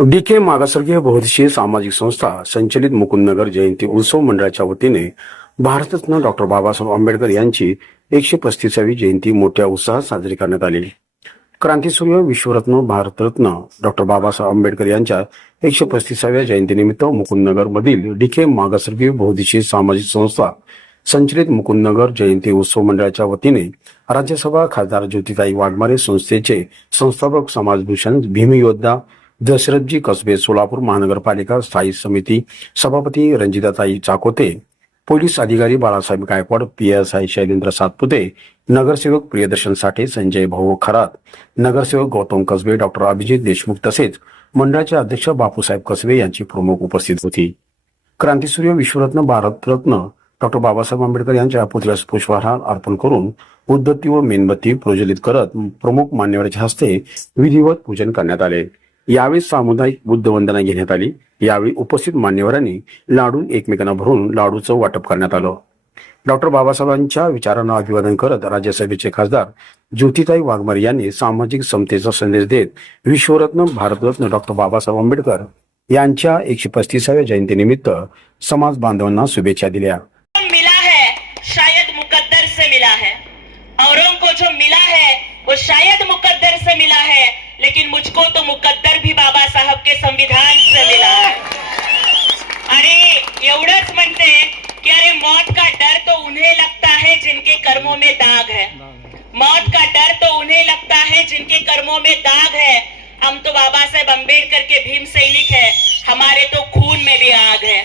DK मागासवर्गीय बहुउद्देशीय सामाजिक संस्था संचलित मुकुंदनगर जयंती उत्सव मंडळाच्या वतीने भारतरत्न डॉक्टर बाबासाहेब आंबेडकर यांची 135वी जयंती मोठ्या उत्साहात साजरी करण्यात आली। क्रांतीसूर्य विश्वरत्न भारतरत्न डॉक्टर बाबासाहेब आंबेडकर यांच्या 135व्या जयंतीनिमित्त मुकुंदनगर मधील डीके मागासवर्गीय बहुउद्देशीय सामाजिक संस्था संचलित मुकुंदनगर जयंती उत्सव मंडळाच्या वतीने राज्यसभा खासदार ज्योतिताई वाघमारे संस्थेचे संस्थापक समाजभूषण भीमयोद्धा दशरथजी कसबे, सोलापूर महानगरपालिका स्थायी समिती सभापती रंजिताताई चाकोते, पोलीस अधिकारी बाळासाहेब गायकवाड, PSI शैलेंद्र सातपुते, नगरसेवक प्रियदर्शन साठे, संजय भाऊ खरात, नगरसेवक गौतम कसबे, डॉक्टर अभिजित देशमुख तसेच मंडळाचे अध्यक्ष बापूसाहेब कसबे यांची प्रमुख उपस्थित होती। क्रांतीसूर्य विश्वरत्न भारतरत्न डॉक्टर बाबासाहेब आंबेडकर यांच्या पुतळ्यास पुष्पहार अर्पण करून उदबत्ती व मेणबत्ती प्रज्वलित करत प्रमुख मान्यवरांच्या हस्ते विधिवत पूजन करण्यात आले। यावेळी सामुदायिक बुद्ध वंदना घेण्यात आली। यावेळी उपस्थित मान्यवरांनी लाडू एकमेकांना भरून लाडूचं वाटप करण्यात आलं। डॉक्टर बाबासाहेबांच्या विचारांना अभिवादन करत राज्यसभेचे खासदार ज्योतिताई वाघमारे यांनी सामाजिक समतेचा संदेश देत विश्वरत्न भारतरत्न डॉक्टर बाबासाहेब आंबेडकर यांच्या 135व्या जयंतीनिमित्त समाज बांधवांना शुभेच्छा दिल्या। मिला है शायद मुकद्दर से मिला है, औरों को जो मिला है वो शायद मुकद्दर से मिला है, लेकिन मुझको तो मुकद्दर भी बाबा साहब के संविधान से मिला है। आणि एवढंच म्हणते कि अरे मौत का डर तो उन्हें लगता है जिनके कर्मों में दाग है, मौत का डर तो उन्हें लगता है जिनके कर्मों में दाग है। हम तो बाबा साहेब अम्बेडकर के भीम सैनिक है, हमारे तो खून में भी आग है।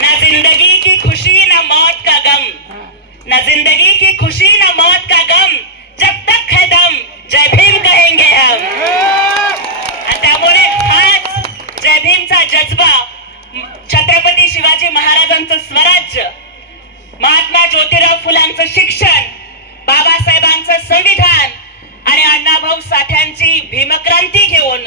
ना जिंदगी की खुशी ना मौत का गम, ना जिंदगी की खुशी ना मौत का गम, जब तक है दम जय भीम कहेंगे हम। त्यामुळे हाच जय भीमचा जज्बा, छत्रपती शिवाजी महाराजांचं स्वराज्य, महात्मा ज्योतिराव फुलांचं शिक्षण, बाबासाहेबांचं संविधान आणि अण्णाभाऊ साठ्यांची भीमक्रांती घेऊन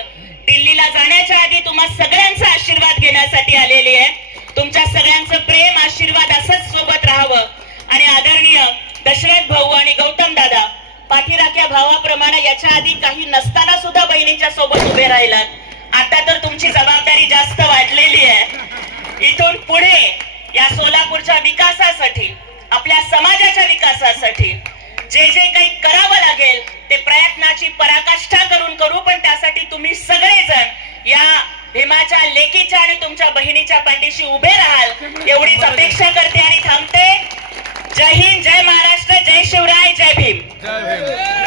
दिल्लीला जाण्याच्या आधी तुम्हा सगळ्यांचा आशीर्वाद घेण्यासाठी आलेली आहे। तुमच्या सगळ्यांचं प्रेम आशीर्वाद असंच सोबत राहावं आणि आदरणीय दशरथ भाऊ आणि गौतम दादा पाठीराख्या भावाप्रमाणे याच्या आधी काही नसताना सुद्धा बहिणीच्या सोबत उभे राहिलात। आता तर तुमची जबाबदारी जास्त वाढलेली आहे। इथून पुढे या सोलापूरच्या विकासासाठी, आपल्या समाजाच्या विकासासाठी जे जे काही करावं लागेल ते प्रयत्नाची पराकाष्ठा करून करू, पण त्यासाठी तुम्ही सगळेजण या भीमाच्या लेकीच्या आणि तुमच्या बहिणीच्या पाठीशी उभे राहाल एवढीच अपेक्षा करते आणि थांबते। जय हिंद, जय महाराष्ट्र, जय शिवराय, जय भीम।